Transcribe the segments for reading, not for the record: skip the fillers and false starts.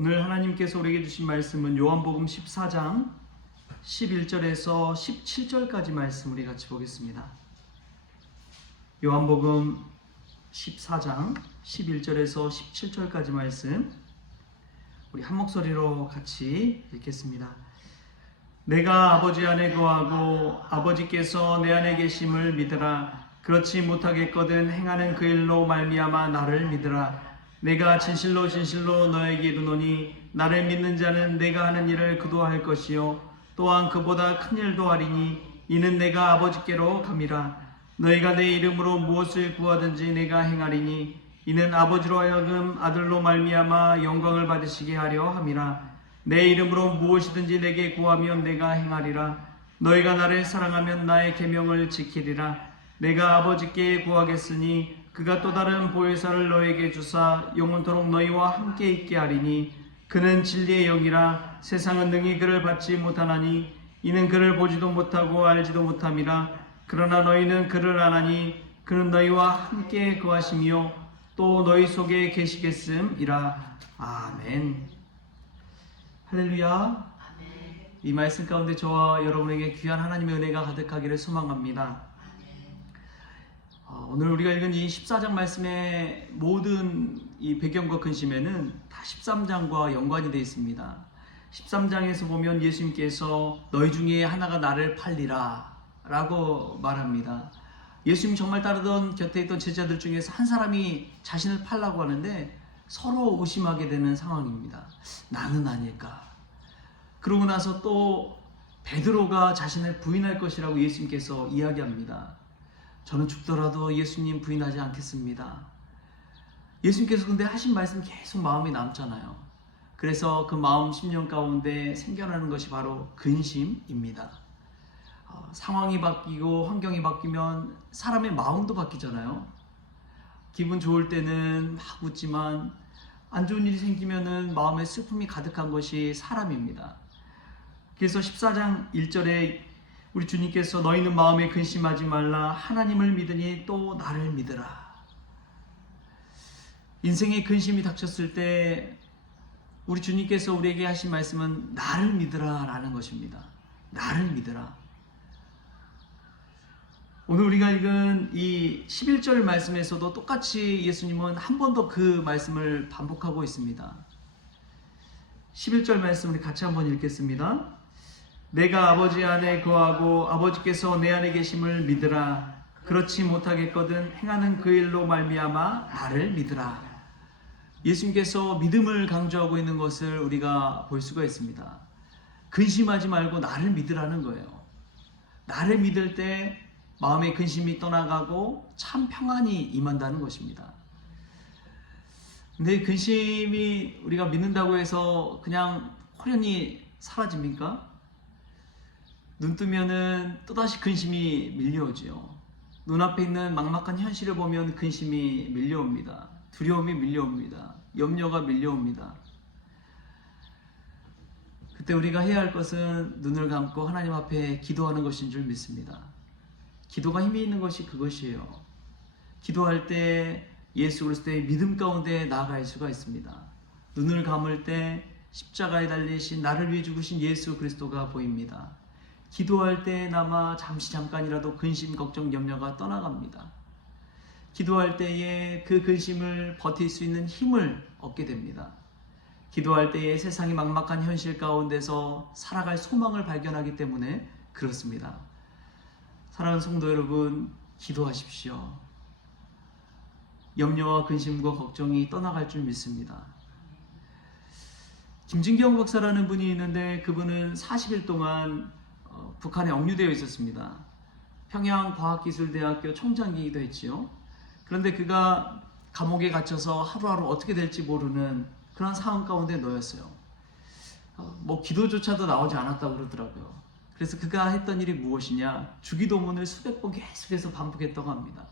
오늘 하나님께서 우리에게 주신 말씀은 요한복음 14장 11절에서 17절까지 말씀 우리 같이 보겠습니다. 요한복음 14장 11절에서 17절까지 말씀 우리 한 목소리로 같이 읽겠습니다. 내가 아버지 안에 거하고 아버지께서 내 안에 계심을 믿으라. 그렇지 못하겠거든 행하는 그 일로 말미암아 나를 믿으라. 내가 진실로 진실로 너에게 이르노니 나를 믿는 자는 내가 하는 일을 그도 할 것이요 또한 그보다 큰 일도 하리니 이는 내가 아버지께로 감이라. 너희가 내 이름으로 무엇을 구하든지 내가 행하리니 이는 아버지로 하여금 아들로 말미암아 영광을 받으시게 하려 함이라. 내 이름으로 무엇이든지 내게 구하면 내가 행하리라. 너희가 나를 사랑하면 나의 계명을 지키리라. 내가 아버지께 구하겠으니 그가 또 다른 보혜사를 너에게 주사 영원토록 너희와 함께 있게 하리니 그는 진리의 영이라. 세상은 능히 그를 받지 못하나니 이는 그를 보지도 못하고 알지도 못함이라. 그러나 너희는 그를 아나니 그는 너희와 함께 거하시며 또 너희 속에 계시겠음이라. 아멘. 할렐루야. 이 말씀 가운데 저와 여러분에게 귀한 하나님의 은혜가 가득하기를 소망합니다. 오늘 우리가 읽은 이 14장 말씀의 모든 이 배경과 근심에는 다 13장과 연관이 되어 있습니다. 13장에서 보면 예수님께서 너희 중에 하나가 나를 팔리라 라고 말합니다. 예수님 정말 따르던 곁에 있던 제자들 중에서 한 사람이 자신을 팔라고 하는데 서로 의심하게 되는 상황입니다. 나는 아닐까? 그러고 나서 또 베드로가 자신을 부인할 것이라고 예수님께서 이야기합니다. 저는 죽더라도 예수님 부인하지 않겠습니다. 예수님께서 근데 하신 말씀 계속 마음에 남잖아요. 그래서 그 마음 심령 가운데 생겨나는 것이 바로 근심입니다. 상황이 바뀌고 환경이 바뀌면 사람의 마음도 바뀌잖아요. 기분 좋을 때는 막 웃지만 안 좋은 일이 생기면은 마음에 슬픔이 가득한 것이 사람입니다. 그래서 14장 1절에 우리 주님께서 너희는 마음에 근심하지 말라. 하나님을 믿으니 또 나를 믿으라. 인생에 근심이 닥쳤을 때 우리 주님께서 우리에게 하신 말씀은 나를 믿으라 라는 것입니다. 나를 믿으라. 오늘 우리가 읽은 이 11절 말씀에서도 똑같이 예수님은 한 번 더 그 말씀을 반복하고 있습니다. 11절 말씀 우리 같이 한번 읽겠습니다. 내가 아버지 안에 거하고 아버지께서 내 안에 계심을 믿으라. 그렇지 못하겠거든 행하는 그 일로 말미암아 나를 믿으라. 예수님께서 믿음을 강조하고 있는 것을 우리가 볼 수가 있습니다. 근심하지 말고 나를 믿으라는 거예요. 나를 믿을 때 마음의 근심이 떠나가고 참 평안이 임한다는 것입니다. 근데 근심이 우리가 믿는다고 해서 그냥 호련히 사라집니까? 눈 뜨면은 또다시 근심이 밀려오지요. 눈앞에 있는 막막한 현실을 보면 근심이 밀려옵니다. 두려움이 밀려옵니다. 염려가 밀려옵니다. 그때 우리가 해야 할 것은 눈을 감고 하나님 앞에 기도하는 것인 줄 믿습니다. 기도가 힘이 있는 것이 그것이에요. 기도할 때 예수 그리스도의 믿음 가운데 나아갈 수가 있습니다. 눈을 감을 때 십자가에 달리신 나를 위해 죽으신 예수 그리스도가 보입니다. 기도할 때나마 잠깐이라도 근심, 걱정, 염려가 떠나갑니다. 기도할 때에 그 근심을 버틸 수 있는 힘을 얻게 됩니다. 기도할 때에 세상이 막막한 현실 가운데서 살아갈 소망을 발견하기 때문에 그렇습니다. 사랑하는 성도 여러분, 기도하십시오. 염려와 근심과 걱정이 떠나갈 줄 믿습니다. 김진경 박사라는 분이 있는데 그분은 40일 동안 북한에 억류되어 있었습니다. 평양과학기술대학교 총장이기도 했지요. 그런데 그가 감옥에 갇혀서 하루하루 어떻게 될지 모르는 그런 상황 가운데 놓였어요. 기도조차도 나오지 않았다고 그러더라고요. 그래서 그가 했던 일이 무엇이냐? 주기도문을 수백 번 계속해서 반복했다고 합니다.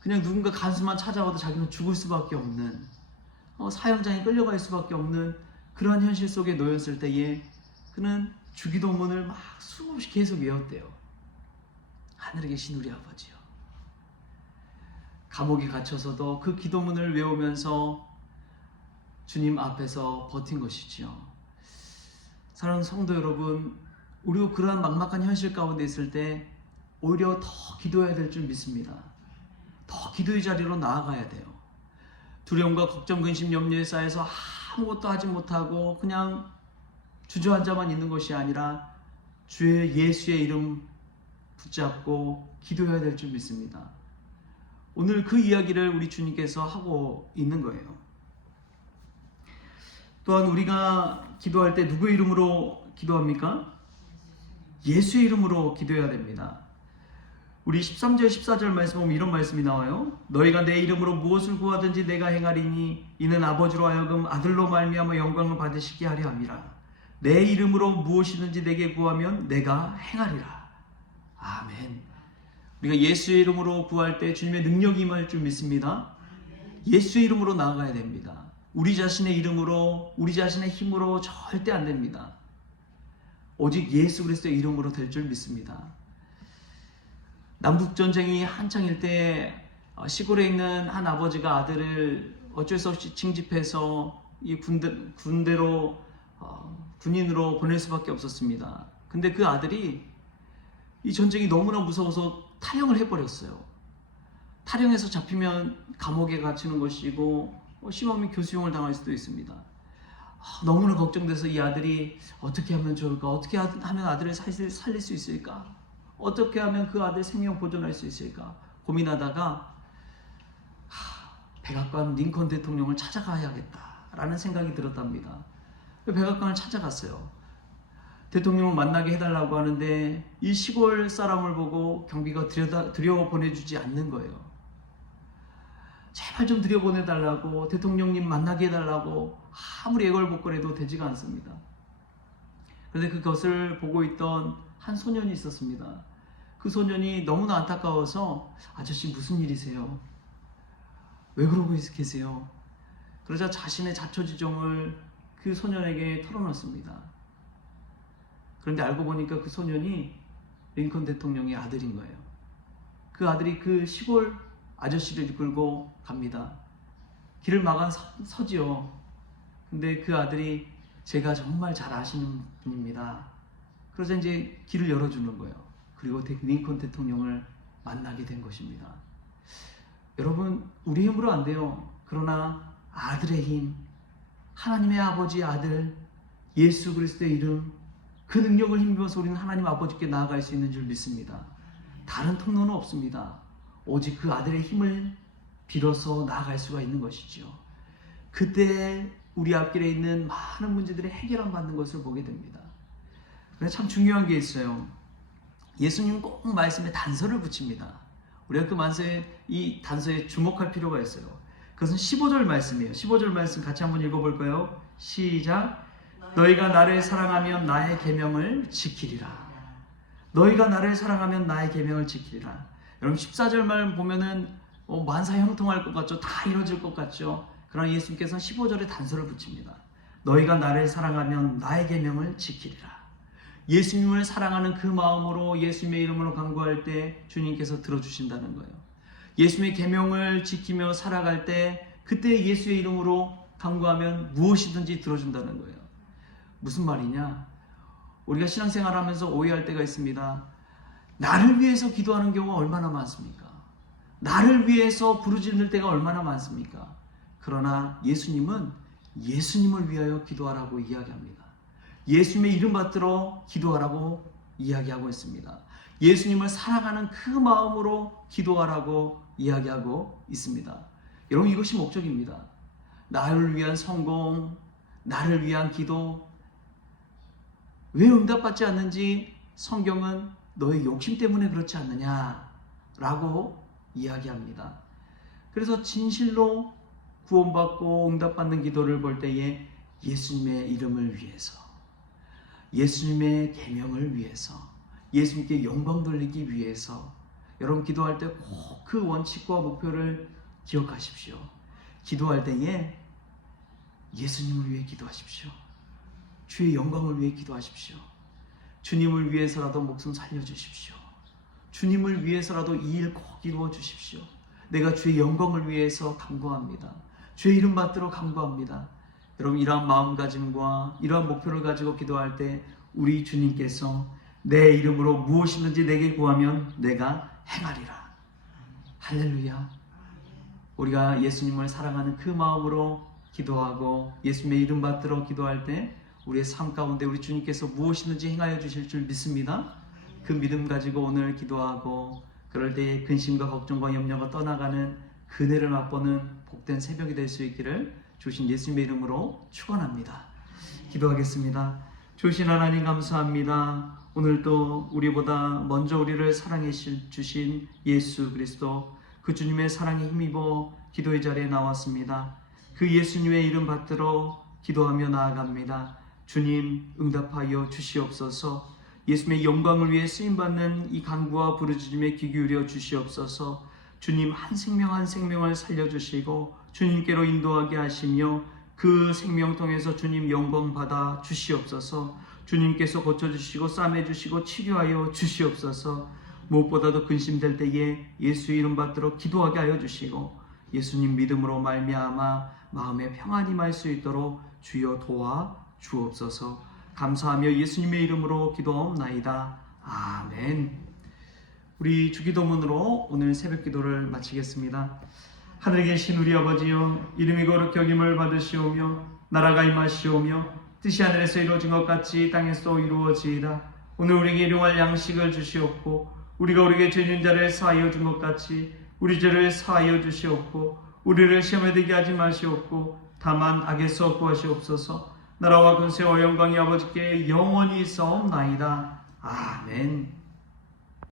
그냥 누군가 간수만 찾아와도 자기는 죽을 수밖에 없는, 사형장에 끌려갈 수밖에 없는 그러한 현실 속에 놓였을 때에 그는 주기도문을 막 수없이 계속 외웠대요. 하늘에 계신 우리 아버지요. 감옥에 갇혀서도 그 기도문을 외우면서 주님 앞에서 버틴 것이지요. 사랑하는 성도 여러분, 우리가 그러한 막막한 현실 가운데 있을 때 오히려 더 기도해야 될 줄 믿습니다. 더 기도의 자리로 나아가야 돼요. 두려움과 걱정, 근심, 염려에 쌓여서 아무것도 하지 못하고 그냥 주저앉아만 있는 것이 아니라 주의 예수의 이름 붙잡고 기도해야 될 줄 믿습니다. 오늘 그 이야기를 우리 주님께서 하고 있는 거예요. 또한 우리가 기도할 때 누구의 이름으로 기도합니까? 예수의 이름으로 기도해야 됩니다. 우리 13절 14절 말씀 보면 이런 말씀이 나와요. 너희가 내 이름으로 무엇을 구하든지 내가 행하리니 이는 아버지로 하여금 아들로 말미암아 영광을 받으시게 하려 함이라. 내 이름으로 무엇이든지 내게 구하면 내가 행하리라. 아멘. 우리가 예수의 이름으로 구할 때 주님의 능력이 임할 줄 믿습니다. 예수의 이름으로 나아가야 됩니다. 우리 자신의 이름으로, 우리 자신의 힘으로 절대 안 됩니다. 오직 예수 그리스도의 이름으로 될 줄 믿습니다. 남북전쟁이 한창일 때 시골에 있는 한 아버지가 아들을 어쩔 수 없이 징집해서 이 군대로 군인으로 보낼 수밖에 없었습니다. 근데 그 아들이 이 전쟁이 너무나 무서워서 탈영을 해버렸어요. 탈영해서 잡히면 감옥에 갇히는 것이고 심하면 교수형을 당할 수도 있습니다. 너무나 걱정돼서 이 아들이 어떻게 하면 좋을까? 어떻게 하면 아들을 살릴 수 있을까? 어떻게 하면 그 아들 생명 보존할 수 있을까? 고민하다가 백악관 링컨 대통령을 찾아가야겠다라는 생각이 들었답니다. 백악관을 찾아갔어요. 대통령을 만나게 해달라고 하는데 이 시골 사람을 보고 경비가 들여보내주지 않는 거예요. 제발 좀 들여보내달라고, 대통령님 만나게 해달라고 아무리 애걸복걸해도 되지가 않습니다. 그런데 그것을 보고 있던 한 소년이 있었습니다. 그 소년이 너무나 안타까워서 아저씨 무슨 일이세요? 왜 그러고 계세요? 그러자 자신의 자초지종을 그 소년에게 털어놓습니다. 그런데 알고 보니까 그 소년이 링컨 대통령의 아들인 거예요. 그 아들이 그 시골 아저씨를 이끌고 갑니다. 길을 막아 서지요. 근데 그 아들이 제가 정말 잘 아시는 분입니다. 그러자 이제 길을 열어주는 거예요. 그리고 링컨 대통령을 만나게 된 것입니다. 여러분, 우리 힘으로 안 돼요. 그러나 아들의 힘, 하나님의 아버지의 아들 예수 그리스도의 이름, 그 능력을 힘입어서 우리는 하나님 아버지께 나아갈 수 있는 줄 믿습니다. 다른 통로는 없습니다. 오직 그 아들의 힘을 빌어서 나아갈 수가 있는 것이죠. 그때 우리 앞길에 있는 많은 문제들의 해결함 받는 것을 보게 됩니다. 그래서 참 중요한 게 있어요. 예수님은 꼭 말씀에 단서를 붙입니다. 우리가 그 이 단서에 주목할 필요가 있어요. 그것은 15절 말씀이에요. 15절 말씀 같이 한번 읽어볼까요? 시작. 너희가 나를 사랑하면 나의 계명을 지키리라. 너희가 나를 사랑하면 나의 계명을 지키리라. 여러분 14절 말 보면은 만사 형통할 것 같죠? 다 이루어질 것 같죠? 그러나 예수님께서는 15절에 단서를 붙입니다. 너희가 나를 사랑하면 나의 계명을 지키리라. 예수님을 사랑하는 그 마음으로 예수님의 이름으로 간구할 때 주님께서 들어주신다는 거예요. 예수님의 계명을 지키며 살아갈 때 그때 예수의 이름으로 간구하면 무엇이든지 들어준다는 거예요. 무슨 말이냐? 우리가 신앙생활 하면서 오해할 때가 있습니다. 나를 위해서 기도하는 경우가 얼마나 많습니까? 나를 위해서 부르짖는 때가 얼마나 많습니까? 그러나 예수님은 예수님을 위하여 기도하라고 이야기합니다. 예수님의 이름 받들어 기도하라고 이야기하고 있습니다. 예수님을 사랑하는 그 마음으로 기도하라고 이야기하고 있습니다. 여러분, 이것이 목적입니다. 나를 위한 성공, 나를 위한 기도. 왜 응답받지 않는지 성경은 너의 욕심 때문에 그렇지 않느냐라고 이야기합니다. 그래서 진실로 구원받고 응답받는 기도를 볼 때에 예수님의 이름을 위해서, 예수님의 계명을 위해서, 예수님께 영광 돌리기 위해서 여러분 기도할 때 꼭 그 원칙과 목표를 기억하십시오. 기도할 때에 예수님을 위해 기도하십시오. 주의 영광을 위해 기도하십시오. 주님을 위해서라도 목숨 살려주십시오. 주님을 위해서라도 이 일 꼭 이루어 주십시오. 내가 주의 영광을 위해서 간구합니다. 주의 이름 받들어 간구합니다. 여러분, 이러한 마음가짐과 이러한 목표를 가지고 기도할 때 우리 주님께서 내 이름으로 무엇이든지 내게 구하면 내가 행하리라. 할렐루야. 우리가 예수님을 사랑하는 그 마음으로 기도하고 예수님의 이름 받들어 기도할 때 우리의 삶 가운데 우리 주님께서 무엇이든지 행하여 주실 줄 믿습니다. 그 믿음 가지고 오늘 기도하고 그럴 때 근심과 걱정과 염려가 떠나가는 그네를 맛보는 복된 새벽이 될 수 있기를 주신 예수님의 이름으로 축원합니다. 기도하겠습니다. 주신 하나님 감사합니다. 오늘도 우리보다 먼저 우리를 사랑해 주신 예수 그리스도, 그 주님의 사랑에 힘입어 기도의 자리에 나왔습니다. 그 예수님의 이름 받들어 기도하며 나아갑니다. 주님, 응답하여 주시옵소서. 예수님의 영광을 위해 쓰임받는 이 간구와 부르짖음에 귀 기울여 주시옵소서. 주님, 한 생명 한 생명을 살려주시고 주님께로 인도하게 하시며 그 생명 통해서 주님 영광 받아 주시옵소서. 주님께서 고쳐주시고 싸매주시고 치료하여 주시옵소서. 무엇보다도 근심될 때에 예수 이름 받들어 기도하게 하여 주시고 예수님 믿음으로 말미암아 마음에 평안이 임할 수 있도록 주여 도와 주옵소서. 감사하며 예수님의 이름으로 기도하옵나이다. 아멘. 우리 주기도문으로 오늘 새벽 기도를 마치겠습니다. 하늘에 계신 우리 아버지여, 이름이 거룩히 여김을 받으시오며 나라가 임하시오며 뜻이 하늘에서 이루어진 것 같이 땅에서도 이루어지이다. 오늘 우리에게 일용할 양식을 주시옵고 우리가 우리에게 죄 지은 자를 사하여 준 것 같이 우리 죄를 사하여 주시옵고 우리를 시험에 들게 하지 마시옵고 다만 악에서 구하시옵소서. 나라와 권세와 영광이 아버지께 영원히 있사옵나이다. 아멘.